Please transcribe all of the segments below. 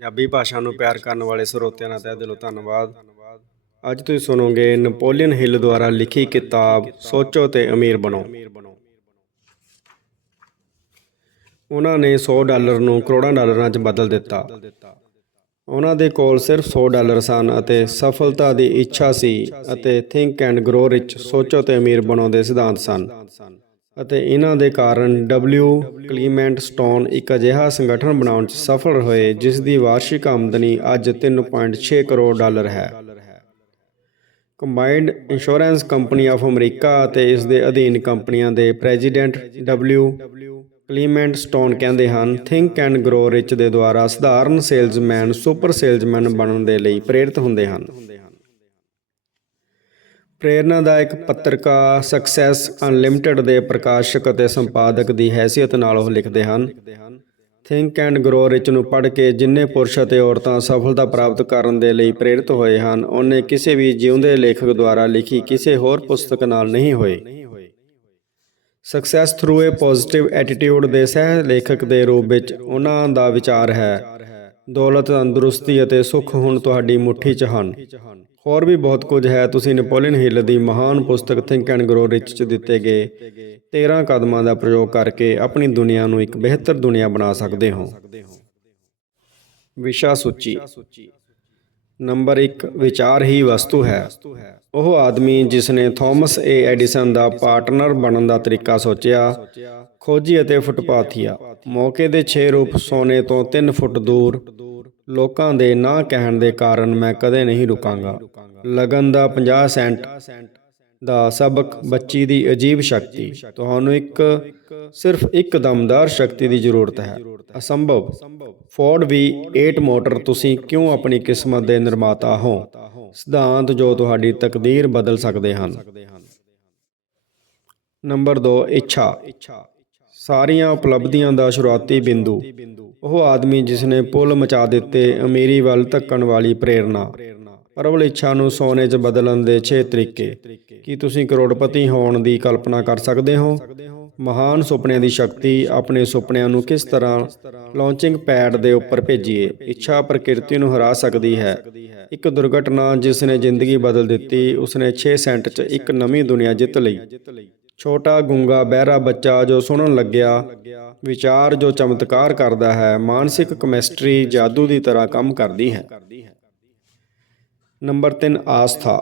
ਪੰਜਾਬੀ ਭਾਸ਼ਾ ਨੂੰ ਪਿਆਰ ਕਰਨ ਵਾਲੇ ਸਰੋਤਿਆਂ ਦਾ ਤਹਿ ਦਿਲੋਂ ਧੰਨਵਾਦ। ਅੱਜ ਤੁਸੀਂ ਸੁਣੋਗੇ ਨਪੋਲੀਅਨ ਹਿੱਲ ਦੁਆਰਾ ਲਿਖੀ ਕਿਤਾਬ, ਸੋਚੋ ਤੇ ਅਮੀਰ ਬਣੋ। ਉਹਨਾਂ ਨੇ 100 ਡਾਲਰ ਨੂੰ ਕਰੋੜਾਂ ਡਾਲਰਾਂ 'ਚ ਬਦਲ ਦਿੱਤਾ। ਉਹਨਾਂ ਦੇ ਕੋਲ ਸਿਰਫ 100 ਡਾਲਰ ਸਨ ਅਤੇ ਸਫਲਤਾ ਦੀ ਇੱਛਾ ਸੀ ਅਤੇ ਥਿੰਕ ਐਂਡ ਗਰੋ ਰਿਚ ਸੋਚੋ ਤੇ ਅਮੀਰ ਬਣੋ ਦੇ ਸਿਧਾਂਤ ਸਨ। ਅਤੇ ਇਹਨਾਂ ਦੇ ਕਾਰਨ W ਕਲੀਮੈਂਟ ਸਟੋਨ ਇੱਕ ਅਜਿਹਾ ਸੰਗਠਨ ਬਣਾਉਣ 'ਚ ਸਫਲ ਹੋਏ, ਜਿਸ ਦੀ ਵਾਰਸ਼ਿਕ ਆਮਦਨੀ ਅੱਜ 3.6 ਕਰੋੜ ਡਾਲਰ ਹੈ। Combined insurance company of America ਅਤੇ ਇਸ ਦੇ ਅਧੀਨ ਕੰਪਨੀਆਂ ਦੇ ਪ੍ਰੈਜ਼ੀਡੈਂਟ ਡਬਲਯੂ ਕਲੀਮੈਂਟ ਸਟੋਨ ਕਹਿੰਦੇ ਹਨ, ਥਿੰਕ ਐਂਡ ਗਰੋ ਰਿਚ ਦੇ ਦੁਆਰਾ ਸਧਾਰਨ ਸੇਲਜ਼ਮੈਨ ਸੁਪਰ ਸੇਲਜ਼ਮੈਨ ਬਣਨ ਦੇ ਲਈ ਪ੍ਰੇਰਿਤ ਹੁੰਦੇ ਹਨ। ਪ੍ਰੇਰਨਾਦਾਇਕ ਪੱਤਰਕਾ ਸਕਸੈਸ ਅਨਲਿਮਟਿਡ ਦੇ ਪ੍ਰਕਾਸ਼ਕ ਅਤੇ ਸੰਪਾਦਕ ਦੀ ਹੈਸੀਅਤ ਨਾਲ ਉਹ ਲਿਖਦੇ ਹਨ। ਥਿੰਕ ਐਂਡ ਗਰੋ ਰਿਚ ਨੂੰ ਪੜ੍ਹ ਕੇ ਜਿੰਨੇ ਪੁਰਸ਼ ਅਤੇ ਔਰਤਾਂ ਸਫਲਤਾ ਪ੍ਰਾਪਤ ਕਰਨ ਦੇ ਲਈ ਪ੍ਰੇਰਿਤ ਹੋਏ ਹਨ, ਉਹਨੇ ਕਿਸੇ ਵੀ ਜਿਉਂਦੇ ਲੇਖਕ ਦੁਆਰਾ ਲਿਖੀ ਕਿਸੇ ਹੋਰ ਪੁਸਤਕ ਨਾਲ ਨਹੀਂ ਹੋਏ। Success through a positive attitude ਦੇ ਸਹਿ ਲੇਖਕ ਦੇ ਰੂਪ ਵਿੱਚ ਉਹਨਾਂ ਦਾ ਵਿਚਾਰ ਹੈ। ਦੌਲਤ, ਤੰਦਰੁਸਤੀ ਅਤੇ ਸੁੱਖ ਹੁਣ ਤੁਹਾਡੀ ਮੁਠੀ 'ਚ ਹਨ। ਹੋਰ ਵੀ ਬਹੁਤ ਕੁਝ ਹੈ। ਤੁਸੀਂ ਨੈਪੋਲੀਅਨ ਹਿੱਲ ਦੀ ਮਹਾਨ ਪੁਸਤਕ ਥਿੰਕ ਐਂਡ ਗਰੋ ਰਿਚ 'ਚ ਦਿੱਤੇ ਗਏ 13 ਕਦਮਾਂ ਦਾ ਪ੍ਰਯੋਗ ਕਰਕੇ ਆਪਣੀ ਦੁਨੀਆ ਨੂੰ ਇੱਕ ਬਿਹਤਰ ਦੁਨੀਆ ਬਣਾ ਸਕਦੇ ਹੋ। ਵਿਸ਼ਾ ਸੂਚੀ। ਨੰਬਰ 1 ਵਿਚਾਰ ਹੀ ਵਸਤੂ ਹੈ। ਉਹ ਆਦਮੀ ਜਿਸ ਨੇ ਥਾਮਸ ਏ ਐਡੀਸਨ ਦਾ ਪਾਰਟਨਰ ਬਣਨ ਦਾ ਤਰੀਕਾ ਸੋਚਿਆ, ਖੋਜੀ ਅਤੇ ਫੁੱਟਪਾਥੀਆ ਮੌਕੇ ਦੇ 6 ਰੂਪ ਸੋਨੇ ਤੋਂ 3 ਫੁੱਟ ਦੂਰ ਲੋਕਾਂ ਦੇ ਨਾ ਕਹਿਣ ਦੇ ਕਾਰਨ ਮੈਂ ਕਦੇ ਨਹੀਂ ਰੁਕਾਂਗਾ। ਲਗਨ ਦਾ 50 ਸੈਂਟ ਦਾ ਸਬਕ ਬੱਚੀ ਦੀ ਅਜੀਬ ਸ਼ਕਤੀ। ਤੁਹਾਨੂੰ ਇੱਕ, ਸਿਰਫ ਇੱਕ ਦਮਦਾਰ ਸ਼ਕਤੀ ਦੀ ਜ਼ਰੂਰਤ ਹੈ। ਅਸੰਭਵ। ਫੋਰਡ ਵੀ 8 ਮੋਟਰ, ਤੁਸੀਂ ਕਿਉਂ ਆਪਣੀ ਕਿਸਮਤ ਦੇ ਨਿਰਮਾਤਾ ਹੋ? ਸਿਧਾਂਤ ਜੋ ਤੁਹਾਡੀ ਤਕਦੀਰ ਬਦਲ ਸਕਦੇ ਹਨ। ਨੰਬਰ 2 ਇੱਛਾ। ਸਾਰੀਆਂ ਉਪਲਬਧੀਆਂ ਦਾ ਸ਼ੁਰੂਆਤੀ ਬਿੰਦੂ। ਉਹ ਆਦਮੀ ਜਿਸ ਨੇ ਪੁੱਲ ਮਚਾ ਦਿੱਤੇ, ਅਮੀਰੀ ਵੱਲ ਧੱਕਣ ਵਾਲੀ ਪ੍ਰੇਰਣਾ। ਪ੍ਰਬਲ ਇੱਛਾ ਨੂੰ ਸੋਨੇ 'ਚ ਬਦਲਣ ਦੇ 6 ਤਰੀਕੇ। ਕੀ ਤੁਸੀਂ ਕਰੋੜਪਤੀ ਹੋਣ ਦੀ ਕਲਪਨਾ ਕਰ ਸਕਦੇ ਹੋ? ਮਹਾਨ ਸੁਪਨਿਆਂ ਦੀ ਸ਼ਕਤੀ ਆਪਣੇ ਸੁਪਨਿਆਂ ਨੂੰ ਕਿਸ ਤਰ੍ਹਾਂ ਲਾਂਚਿੰਗ ਪੈਡ ਦੇ ਉੱਪਰ ਭੇਜੀਏ? ਇੱਛਾ ਪ੍ਰਕਿਰਤੀ ਨੂੰ ਹਰਾ ਸਕਦੀ ਹੈ। ਇੱਕ ਦੁਰਘਟਨਾ ਜਿਸ ਨੇ ਜ਼ਿੰਦਗੀ ਬਦਲ ਦਿੱਤੀ, ਉਸਨੇ 6 ਸੈਂਟ 'ਚ ਇੱਕ ਨਵੀਂ ਦੁਨੀਆ ਜਿੱਤ ਲਈ। ਛੋਟਾ ਗੁੰਗਾ ਬਹਿਰਾ ਬੱਚਾ ਜੋ ਸੁਣਨ ਲੱਗਿਆ, ਵਿਚਾਰ ਜੋ ਚਮਤਕਾਰ ਕਰਦਾ ਹੈ, ਮਾਨਸਿਕ ਕੈਮਿਸਟਰੀ ਜਾਦੂ ਦੀ ਤਰ੍ਹਾਂ ਕੰਮ ਕਰਦੀ ਹੈ। ਨੰਬਰ 3 ਆਸਥਾ।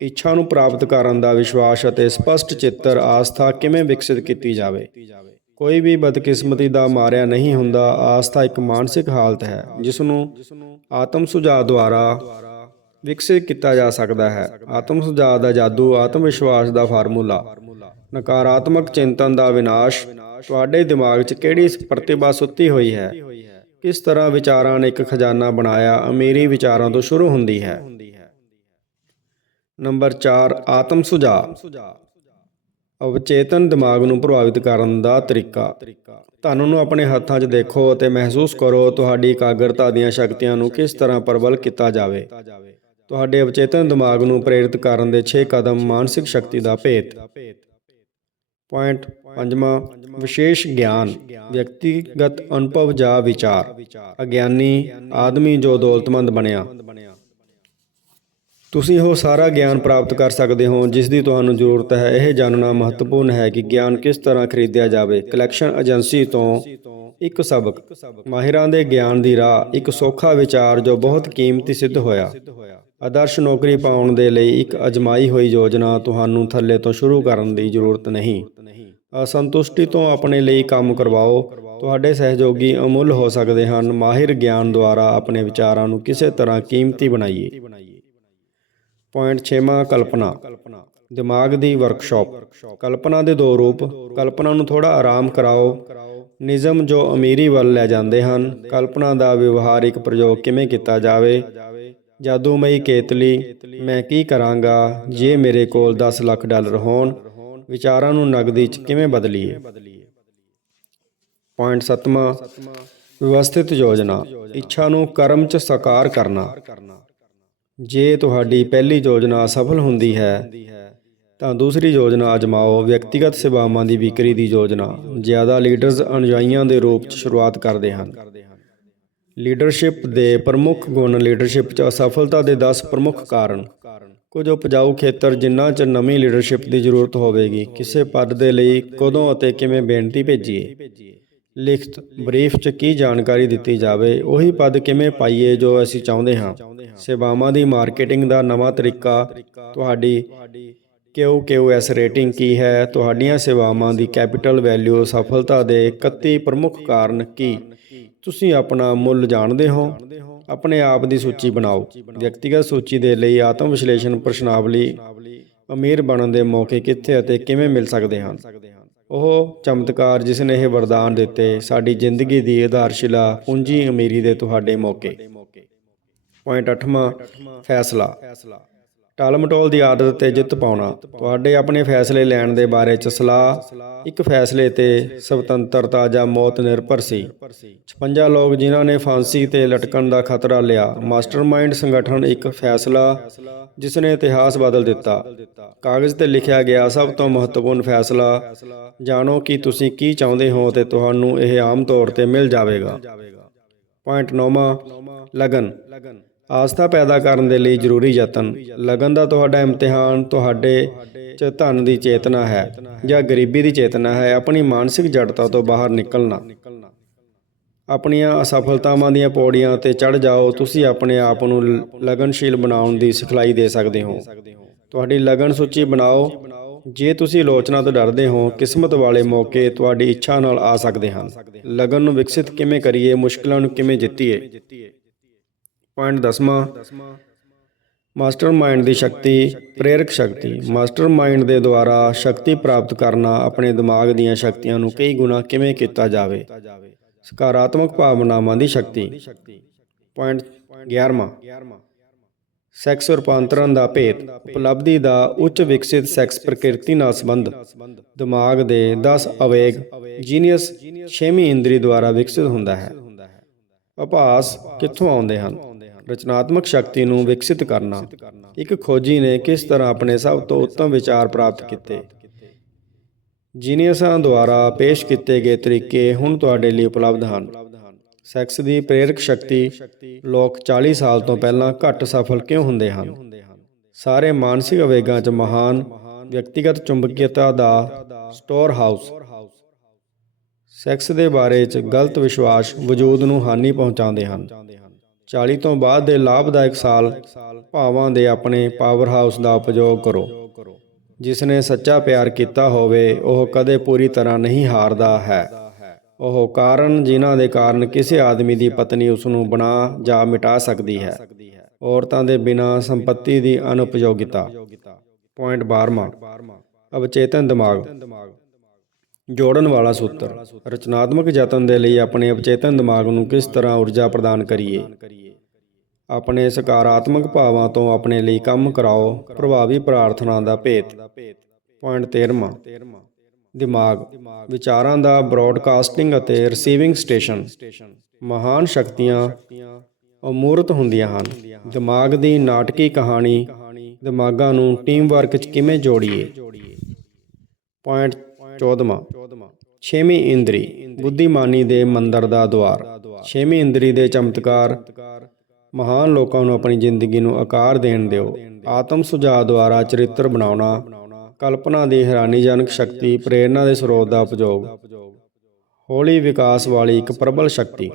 ਇੱਛਾ ਨੂੰ ਪ੍ਰਾਪਤ ਕਰਨ ਦਾ ਵਿਸ਼ਵਾਸ ਅਤੇ ਸਪਸ਼ਟ ਚਿੱਤਰ ਆਸਥਾ ਕਿਵੇਂ ਵਿਕਸਿਤ ਕੀਤੀ ਜਾਵੇ? ਕੋਈ ਵੀ ਬਦਕਿਸਮਤੀ ਦਾ ਮਾਰਿਆ ਨਹੀਂ ਹੁੰਦਾ, ਆਸਥਾ ਇੱਕ ਮਾਨਸਿਕ ਹਾਲਤ ਹੈ ਜਿਸ ਨੂੰ ਆਤਮ ਸੁਝਾਅ ਦੁਆਰਾ ਵਿਕਸਿਤ ਕੀਤਾ ਜਾ ਸਕਦਾ ਹੈ। ਆਤਮ ਸੁਝਾਅ ਦਾ ਜਾਦੂ ਆਤਮ ਵਿਸ਼ਵਾਸ ਦਾ ਫਾਰਮੂਲਾ ਨਕਾਰਾਤਮਕ ਚਿੰਤਨ ਦਾ ਵਿਨਾਸ਼ ਤੁਹਾਡੇ ਦਿਮਾਗ 'ਚ ਕਿਹੜੀ ਪ੍ਰਤਿਭਾ ਸੁੱਤੀ ਹੋਈ ਹੈ? ਕਿਸ ਤਰ੍ਹਾਂ ਵਿਚਾਰਾਂ ਨੇ ਇੱਕ ਖਜ਼ਾਨਾ ਬਣਾਇਆ? ਅਮੀਰੀ ਵਿਚਾਰਾਂ ਤੋਂ ਸ਼ੁਰੂ ਹੁੰਦੀ ਹੈ। ਨੰਬਰ 4 ਆਤਮ ਸੁਝਾਅ। ਅਵਚੇਤਨ ਦਿਮਾਗ ਨੂੰ ਪ੍ਰਭਾਵਿਤ ਕਰਨ ਦਾ ਤਰੀਕਾ। ਤੁਹਾਨੂੰ ਨੂੰ ਆਪਣੇ ਹੱਥਾਂ 'ਚ ਦੇਖੋ ਅਤੇ ਮਹਿਸੂਸ ਕਰੋ ਤੁਹਾਡੀ ਇਕਾਗਰਤਾ ਦੀਆਂ ਸ਼ਕਤੀਆਂ ਨੂੰ ਕਿਸ ਤਰ੍ਹਾਂ ਪ੍ਰਬਲ ਕੀਤਾ ਜਾਵੇ। ਤੁਹਾਡੇ ਅਵਚੇਤਨ ਦਿਮਾਗ ਨੂੰ ਪ੍ਰੇਰਿਤ ਕਰਨ ਦੇ 6 ਕਦਮ ਮਾਨਸਿਕ ਸ਼ਕਤੀ ਦਾ ਭੇਤ। ਪੁਆਇੰਟ ਪੰਜਵਾਂ, ਵਿਸ਼ੇਸ਼ ਗਿਆਨ, ਵਿਅਕਤੀਗਤ ਅਨੁਭਵ ਜਾਂ ਵਿਚਾਰ। ਅਗਿਆਨੀ ਆਦਮੀ ਜੋ ਦੌਲਤਮੰਦ ਬਣਿਆ। ਤੁਸੀਂ ਉਹ ਸਾਰਾ ਗਿਆਨ ਪ੍ਰਾਪਤ ਕਰ ਸਕਦੇ ਹੋ ਜਿਸ ਦੀ ਤੁਹਾਨੂੰ ਜ਼ਰੂਰਤ ਹੈ। ਇਹ ਜਾਣਨਾ ਮਹੱਤਵਪੂਰਨ ਹੈ ਕਿ ਗਿਆਨ ਕਿਸ ਤਰ੍ਹਾਂ ਖਰੀਦਿਆ ਜਾਵੇ। ਕਲੈਕਸ਼ਨ ਏਜੰਸੀ ਤੋਂ ਇੱਕ ਸਬਕ। ਮਾਹਿਰਾਂ ਦੇ ਗਿਆਨ ਦੀ ਰਾਹ, ਇੱਕ ਸੌਖਾ ਵਿਚਾਰ ਜੋ ਬਹੁਤ ਕੀਮਤੀ ਸਿੱਧ ਹੋਇਆ। ਆਦਰਸ਼ ਨੌਕਰੀ ਪਾਉਣ ਦੇ ਲਈ ਇੱਕ ਅਜਮਾਈ ਹੋਈ ਯੋਜਨਾ ਤੁਹਾਨੂੰ ਥੱਲੇ ਤੋਂ ਸ਼ੁਰੂ ਕਰਨ ਦੀ ਜ਼ਰੂਰਤ ਨਹੀਂ। ਅਸੰਤੁਸ਼ਟੀ ਤੋਂ ਆਪਣੇ ਲਈ ਕੰਮ ਕਰਵਾਓ। ਤੁਹਾਡੇ ਸਹਿਯੋਗੀ ਅਮੁੱਲ ਹੋ ਸਕਦੇ ਹਨ। ਮਾਹਿਰ ਗਿਆਨ ਦੁਆਰਾ ਆਪਣੇ ਵਿਚਾਰਾਂ ਨੂੰ ਕਿਸੇ ਤਰ੍ਹਾਂ ਕੀਮਤੀ ਬਣਾਈਏ। ਪੁਆਇੰਟ 6ਵਾਂ ਕਲਪਨਾ। ਦਿਮਾਗ ਦੀ ਵਰਕਸ਼ਾਪ। ਕਲਪਨਾ ਦੇ ਦੋ ਰੂਪ। ਕਲਪਨਾ ਨੂੰ ਥੋੜਾ ਆਰਾਮ ਕਰਾਓ। ਨਿਯਮ ਜੋ ਅਮੀਰੀ ਵੱਲ ਲੈ ਜਾਂਦੇ ਹਨ। ਕਲਪਨਾ ਦਾ ਵਿਵਹਾਰਿਕ ਪ੍ਰਯੋਗ ਕਿਵੇਂ ਕੀਤਾ ਜਾਵੇ? ਜਾਦੂਮਈ ਕੇਤਲੀ, ਮੈਂ ਕੀ ਕਰਾਂਗਾ ਜੇ ਮੇਰੇ ਕੋਲ 10 ਲੱਖ ਡਾਲਰ ਹੋਣ? ਵਿਚਾਰਾਂ ਨੂੰ ਨਗਦੀ 'ਚ ਕਿਵੇਂ ਬਦਲੀਏ? ਪੁਆਇੰਟ 7ਵਾਂ ਵਿਵਸਥਿਤ ਯੋਜਨਾ, ਇੱਛਾ ਨੂੰ ਕਰਮ 'ਚ ਸਾਕਾਰ ਕਰਨਾ। ਜੇ ਤੁਹਾਡੀ ਪਹਿਲੀ ਯੋਜਨਾ ਅਸਫਲ ਹੁੰਦੀ ਹੈ, ਤਾਂ ਦੂਸਰੀ ਯੋਜਨਾ ਅਜਮਾਓ ਵਿਅਕਤੀਗਤ ਸੇਵਾਵਾਂ ਦੀ ਵਿਕਰੀ ਦੀ ਯੋਜਨਾ। ਜ਼ਿਆਦਾ ਲੀਡਰਜ਼ ਅਨੁਯਾਈਆਂ ਦੇ ਰੂਪ 'ਚ ਸ਼ੁਰੂਆਤ ਕਰਦੇ ਹਨ। ਲੀਡਰਸ਼ਿਪ ਦੇ ਪ੍ਰਮੁੱਖ ਗੁਣ ਲੀਡਰਸ਼ਿਪ 'ਚ ਅਸਫਲਤਾ ਦੇ 10 ਪ੍ਰਮੁੱਖ ਕਾਰਨ। ਕੁਝ ਉਪਜਾਊ ਖੇਤਰ ਜਿਨ੍ਹਾਂ 'ਚ ਨਵੀਂ ਲੀਡਰਸ਼ਿਪ ਦੀ ਜ਼ਰੂਰਤ ਹੋਵੇਗੀ, ਕਿਸੇ ਪਦ ਦੇ ਲਈ ਕਦੋਂ ਅਤੇ ਕਿਵੇਂ ਬੇਨਤੀ ਭੇਜੀਏ? ਲਿਖਤ ਬਰੀਫ 'ਚ ਕੀ ਜਾਣਕਾਰੀ ਦਿੱਤੀ ਜਾਵੇ? ਉਹੀ ਪਦ ਕਿਵੇਂ ਪਾਈਏ ਜੋ ਅਸੀਂ ਚਾਹੁੰਦੇ ਹਾਂ? ਸੇਵਾਵਾਂ ਦੀ ਮਾਰਕੀਟਿੰਗ ਦਾ ਨਵਾਂ ਤਰੀਕਾ, ਤੁਹਾਡੀ ਕਿਊ ਕਿਊ ਐਸ ਰੇਟਿੰਗ ਕੀ ਹੈ? ਤੁਹਾਡੀਆਂ ਸੇਵਾਵਾਂ ਦੀ ਕੈਪੀਟਲ ਵੈਲਿਊ ਸਫਲਤਾ ਦੇ 31 ਪ੍ਰਮੁੱਖ ਕਾਰਨ ਕੀ? ਤੁਸੀਂ ਆਪਣਾ ਮੁੱਲ ਜਾਣਦੇ ਹੋ? ਆਪਣੇ ਆਪ ਦੀ ਸੂਚੀ ਬਣਾਓ। ਵਿਅਕਤੀਗਤ ਸੂਚੀ ਦੇ ਲਈ ਆਤਮ ਵਿਸ਼ਲੇਸ਼ਣ ਪ੍ਰਸ਼ਨਾਵਲੀ ਅਮੀਰ ਬਣਨ ਦੇ ਮੌਕੇ ਕਿੱਥੇ ਅਤੇ ਕਿਵੇਂ ਮਿਲ ਸਕਦੇ ਹਨ? ਉਹ ਚਮਤਕਾਰ ਜਿਸ ਨੇ ਇਹ ਵਰਦਾਨ ਦਿੱਤੇ, ਸਾਡੀ ਜ਼ਿੰਦਗੀ ਦੀ ਆਧਾਰਸ਼ਿਲਾ ਪੂੰਜੀ ਅਮੀਰੀ ਦੇ ਤੁਹਾਡੇ ਮੌਕੇ। ਪੁਆਇੰਟ 8ਵਾਂ ਫੈਸਲਾ। ਟਾਲਮਟੋਲ ਦੀ ਆਦਤ ਤੇ ਜਿੱਤ ਪਾਉਣਾ। ਤੁਹਾਡੇ ਆਪਣੇ ਫੈਸਲੇ ਲੈਣ ਦੇ ਬਾਰੇ ਚ ਸਲਾਹ। ਇੱਕ ਫੈਸਲੇ ਤੇ ਸੁਤੰਤਰਤਾ ਜਾਂ ਮੌਤ ਨਿਰਭਰ ਸੀ। 56 ਲੋਕ ਜਿਨ੍ਹਾਂ ਨੇ ਫਾਂਸੀ ਤੇ ਲਟਕਣ ਦਾ ਖਤਰਾ ਲਿਆ, ਮਾਸਟਰਮਾਈਂਡ ਸੰਗਠਨ ਇੱਕ ਫੈਸਲਾ ਜਿਸ ਨੇ ਇਤਿਹਾਸ ਬਦਲ ਦਿੱਤਾ। ਕਾਗਜ਼ ਤੇ ਲਿਖਿਆ ਗਿਆ ਸਭ ਤੋਂ ਮਹੱਤਵਪੂਰਨ ਫੈਸਲਾ, ਜਾਣੋ ਕਿ ਤੁਸੀਂ ਕੀ ਚਾਹੁੰਦੇ ਹੋ ਤੇ ਤੁਹਾਨੂੰ ਇਹ ਆਮ ਤੌਰ ਤੇ ਮਿਲ ਜਾਵੇਗਾ। ਪੁਆਇੰਟ 9ਵਾਂ ਲਗਨ। ਆਸਥਾ ਪੈਦਾ ਕਰਨ ਦੇ ਲਈ ਜ਼ਰੂਰੀ ਯਤਨ। ਲਗਨ ਦਾ ਤੁਹਾਡਾ ਇਮਤਿਹਾਨ ਤੁਹਾਡੇ ਚ ਧਨ ਦੀ ਚੇਤਨਾ ਹੈ ਜਾਂ ਗਰੀਬੀ ਦੀ ਚੇਤਨਾ ਹੈ। ਆਪਣੀ ਮਾਨਸਿਕ ਜੜਤਾ ਤੋਂ ਬਾਹਰ ਨਿਕਲਣਾ। ਆਪਣੀਆਂ ਅਸਫਲਤਾਵਾਂ ਦੀਆਂ ਪੌੜੀਆਂ ਤੇ ਚੜ ਜਾਓ। ਤੁਸੀਂ ਆਪਣੇ ਆਪ ਨੂੰ ਲਗਨਸ਼ੀਲ ਬਣਾਉਣ ਦੀ ਸਿਖਲਾਈ ਦੇ ਸਕਦੇ ਹੋ। ਤੁਹਾਡੀ ਲਗਨ ਸੂਚੀ ਬਣਾਓ। ਜੇ ਤੁਸੀਂ ਆਲੋਚਨਾ ਤੋਂ ਡਰਦੇ ਹੋ, ਕਿਸਮਤ ਵਾਲੇ ਮੌਕੇ ਤੁਹਾਡੀ ਇੱਛਾ ਨਾਲ ਆ ਸਕਦੇ ਹਨ। ਲਗਨ ਨੂੰ ਵਿਕਸਿਤ ਕਿਵੇਂ ਕਰੀਏ, ਮੁਸ਼ਕਲਾਂ ਨੂੰ ਕਿਵੇਂ ਜਿੱਤੀਏ? ਪੁਆਇੰਟ 10ਵਾਂ ਮਾਸਟਰਮਾਈਂਡ ਦੀ ਸ਼ਕਤੀ, ਪ੍ਰੇਰਕ ਸ਼ਕਤੀ। ਮਾਸਟਰਮਾਈਂਡ ਦੇ ਦੁਆਰਾ ਸ਼ਕਤੀ ਪ੍ਰਾਪਤ ਕਰਨਾ ਆਪਣੇ ਦਿਮਾਗ ਦੀਆਂ ਸ਼ਕਤੀਆਂ ਨੂੰ ਕਈ ਗੁਣਾ ਕਿਵੇਂ ਕੀਤਾ ਜਾਵੇ? ਸਕਾਰਾਤਮਕ ਭਾਵਨਾਵਾਂ ਦੀ ਸ਼ਕਤੀ। ਪੁਆਇੰਟ 11ਵਾਂ ਸੈਕਸ ਰੂਪਾਂਤਰਨ ਦਾ ਭੇਦ ਉਪਲਬਧੀ ਦਾ ਉੱਚ ਵਿਕਸਿਤ ਸੈਕਸ ਪ੍ਰਕਿਰਤੀ ਨਾਲ ਸੰਬੰਧ। ਦਿਮਾਗ ਦੇ 10 ਅਵੇਗ, ਜੀਨੀਅਸ ਛੇਵੀਂ ਇੰਦਰੀ ਦੁਆਰਾ ਵਿਕਸਿਤ ਹੁੰਦਾ ਹੈ। ਅਭਾਸ ਕਿੱਥੋਂ ਆਉਂਦੇ ਹਨ? ਰਚਨਾਤਮਕ ਸ਼ਕਤੀ ਨੂੰ ਵਿਕਸਿਤ ਕਰਨਾ। ਇੱਕ ਖੋਜੀ ਨੇ ਕਿਸ ਤਰ੍ਹਾਂ ਆਪਣੇ ਸਭ ਤੋਂ ਉੱਤਮ ਵਿਚਾਰ ਪ੍ਰਾਪਤ ਕੀਤੇ। ਜੀਨੀਅਸਾਂ ਦੁਆਰਾ ਪੇਸ਼ ਕੀਤੇ ਗਏ ਤਰੀਕੇ ਹੁਣ ਤੁਹਾਡੇ ਲਈ ਉਪਲਬਧ ਹਨ। ਸੈਕਸ ਦੀ ਪ੍ਰੇਰਕ ਸ਼ਕਤੀ ਲੋਕ 40 ਸਾਲ ਤੋਂ ਪਹਿਲਾਂ ਘੱਟ ਸਫਲ ਕਿਉਂ ਹੁੰਦੇ ਹਨ? ਸਾਰੇ ਮਾਨਸਿਕ ਆਵੇਗਾਂ 'ਚ ਮਹਾਨ ਵਿਅਕਤੀਗਤ ਚੁੰਬਕੀਅਤਾ ਦਾ ਸਟੋਰ ਹਾਊਸ। ਸੈਕਸ ਦੇ ਬਾਰੇ 'ਚ ਗਲਤ ਵਿਸ਼ਵਾਸ ਵਜੂਦ ਨੂੰ ਹਾਨੀ ਪਹੁੰਚਾਉਂਦੇ ਹਨ। 40 ਤੋਂ ਬਾਅਦ ਦੇ ਲਾਭਦਾਇਕ ਸਾਲ ਭਾਵਾਂ ਦੇ ਆਪਣੇ ਪਾਵਰ ਹਾਊਸ ਦਾ ਉਪਯੋਗ ਕਰੋ। ਜਿਸ ਨੇ ਸੱਚਾ ਪਿਆਰ ਕੀਤਾ ਹੋਵੇ, ਉਹ ਕਦੇ ਪੂਰੀ ਤਰ੍ਹਾਂ ਨਹੀਂ ਹਾਰਦਾ ਹੈ। ਉਹ ਕਾਰਨ ਜਿਨ੍ਹਾਂ ਦੇ ਕਾਰਨ ਕਿਸੇ ਆਦਮੀ ਦੀ ਪਤਨੀ ਉਸ ਨੂੰ ਬਣਾ ਜਾਂ ਮਿਟਾ ਸਕਦੀ ਹੈ। ਔਰਤਾਂ ਦੇ ਬਿਨਾਂ ਸੰਪਤੀ ਦੀ ਅਨੁਪਯੋਗਿਤਾ ਪੁਆਇੰਟ 12ਵਾਂ ਅਵਚੇਤਨ ਦਿਮਾਗ। ਜੋੜਨ ਵਾਲਾ ਸੂਤਰ, ਰਚਨਾਤਮਕ ਯਤਨ ਦੇ ਲਈ ਆਪਣੇ ਅਵਚੇਤਨ ਦਿਮਾਗ ਨੂੰ ਕਿਸ ਤਰ੍ਹਾਂ ਊਰਜਾ ਪ੍ਰਦਾਨ ਕਰੀਏ? ਆਪਣੇ ਸਕਾਰਾਤਮਕ ਭਾਵਾਂ ਤੋਂ ਆਪਣੇ ਲਈ ਕੰਮ ਕਰਾਓ, ਪ੍ਰਭਾਵੀ ਪ੍ਰਾਰਥਨਾ ਦਾ ਭੇਤ। ਪੁਆਇੰਟ 13ਵਾਂ ਦਿਮਾਗ, ਵਿਚਾਰਾਂ ਦਾ ਬ੍ਰੌਡਕਾਸਟਿੰਗ ਅਤੇ ਰਿਸੀਵਿੰਗ ਸਟੇਸ਼ਨ ਮਹਾਨ ਸ਼ਕਤੀਆਂ ਅਮੂਰਤ ਹੁੰਦੀਆਂ ਹਨ। ਦਿਮਾਗ ਦੀ ਨਾਟਕੀ ਕਹਾਣੀ ਦਿਮਾਗਾਂ ਨੂੰ ਟੀਮ ਵਰਕ 'ਚ ਕਿਵੇਂ ਜੋੜੀਏ? ਪੁਆਇੰਟ 14ਵਾਂ ਛੇਵੀਂ ਇੰਦਰੀ, ਬੁੱਧੀਮਾਨੀ ਦੇ ਮੰਦਰ ਦਾ ਦੁਆਰ। ਛੇਵੀਂ ਇੰਦਰੀ ਦੇ ਚਮਤਕਾਰ, ਮਹਾਨ ਲੋਕਾਂ ਨੂੰ ਆਪਣੀ ਜ਼ਿੰਦਗੀ ਨੂੰ ਆਕਾਰ ਦੇਣ ਦਿਓ। ਆਤਮ ਸੁਝਾਅ ਦੁਆਰਾ ਚਰਿੱਤਰ ਬਣਾਉਣਾ, ਕਲਪਨਾ ਦੀ ਹੈਰਾਨੀਜਨਕ ਸ਼ਕਤੀ, ਪ੍ਰੇਰਣਾ ਦੇ ਸਰੋਤ ਦਾ ਉਪਯੋਗ। ਹੌਲੀ ਵਿਕਾਸ ਵਾਲੀ ਇੱਕ ਪ੍ਰਬਲ ਸ਼ਕਤੀ।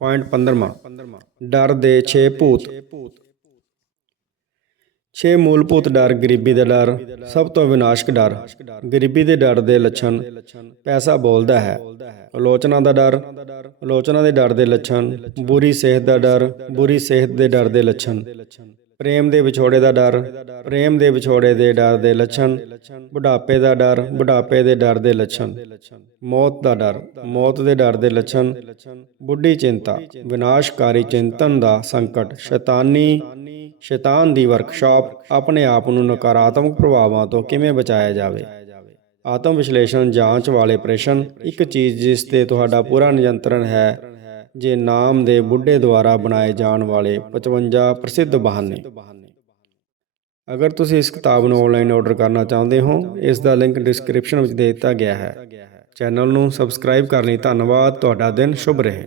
ਪੁਆਇੰਟ 15ਵਾਂ ਡਰ ਦੇ 6 ਭੂਤ। 6 ਮੂਲਭੂਤ ਡਰ, ਗਰੀਬੀ ਦਾ ਡਰ, ਸਭ ਤੋਂ ਵਿਨਾਸ਼ਕ ਡਰ। ਗਰੀਬੀ ਦੇ ਡਰ ਦੇ ਲੱਛਣ, ਪੈਸਾ ਬੋਲਦਾ ਹੈ। ਆਲੋਚਨਾ ਦਾ ਡਰ, ਆਲੋਚਨਾ ਦੇ ਡਰ ਦੇ ਲੱਛਣ, ਬੁਰੀ ਸਿਹਤ ਦਾ ਡਰ, ਬੁਰੀ ਸਿਹਤ ਦੇ ਡਰ ਦੇ ਲੱਛਣ। ਪ੍ਰੇਮ ਦੇ ਵਿਛੋੜੇ ਦਾ ਡਰ, ਪ੍ਰੇਮ ਦੇ ਵਿਛੋੜੇ ਦੇ ਡਰ ਦੇ ਲੱਛਣ, ਬੁਢਾਪੇ ਦਾ ਡਰ, ਬੁਢਾਪੇ ਦੇ ਡਰ ਦੇ ਲੱਛਣ। ਮੌਤ ਦਾ ਡਰ, ਮੌਤ ਦੇ ਡਰ ਦੇ ਲੱਛਣ, ਬੁੱਢੀ ਚਿੰਤਾ, ਵਿਨਾਸ਼ਕਾਰੀ ਚਿੰਤਨ ਦਾ ਸੰਕਟ, ਸ਼ੈਤਾਨੀ, ਸ਼ੈਤਾਨ ਦੀ ਵਰਕਸ਼ਾਪ, ਆਪਣੇ ਆਪ ਨੂੰ ਨਕਾਰਾਤਮਕ ਪ੍ਰਭਾਵਾਂ ਤੋਂ ਕਿਵੇਂ ਬਚਾਇਆ ਜਾਵੇ? ਆਤਮ ਵਿਸ਼ਲੇਸ਼ਣ ਜਾਂਚ ਵਾਲੇ ਪ੍ਰਸ਼ਨ, ਇੱਕ ਚੀਜ਼ ਜਿਸ ਤੇ ਤੁਹਾਡਾ ਪੂਰਾ ਨਿਯੰਤਰਣ ਹੈ ਜੇ ਨਾਮ ਦੇ ਬੁੱਢੇ ਦੁਆਰਾ ਬਣਾਏ ਜਾਣ ਵਾਲੇ 55 ਪ੍ਰਸਿੱਧ ਬਹਾਨੇ। ਅਗਰ ਤੁਸੀਂ ਇਸ ਕਿਤਾਬ ਨੂੰ ਆਨਲਾਈਨ ਆਰਡਰ ਕਰਨਾ ਚਾਹੁੰਦੇ ਹੋ, ਇਸ ਦਾ ਲਿੰਕ ਡਿਸਕ੍ਰਿਪਸ਼ਨ ਵਿੱਚ ਦੇ ਦਿੱਤਾ ਗਿਆ ਹੈ। ਚੈਨਲ ਨੂੰ ਸਬਸਕ੍ਰਾਈਬ ਕਰਨ ਲਈ ਧੰਨਵਾਦ। ਤੁਹਾਡਾ ਦਿਨ ਸ਼ੁਭ ਰਹੇ।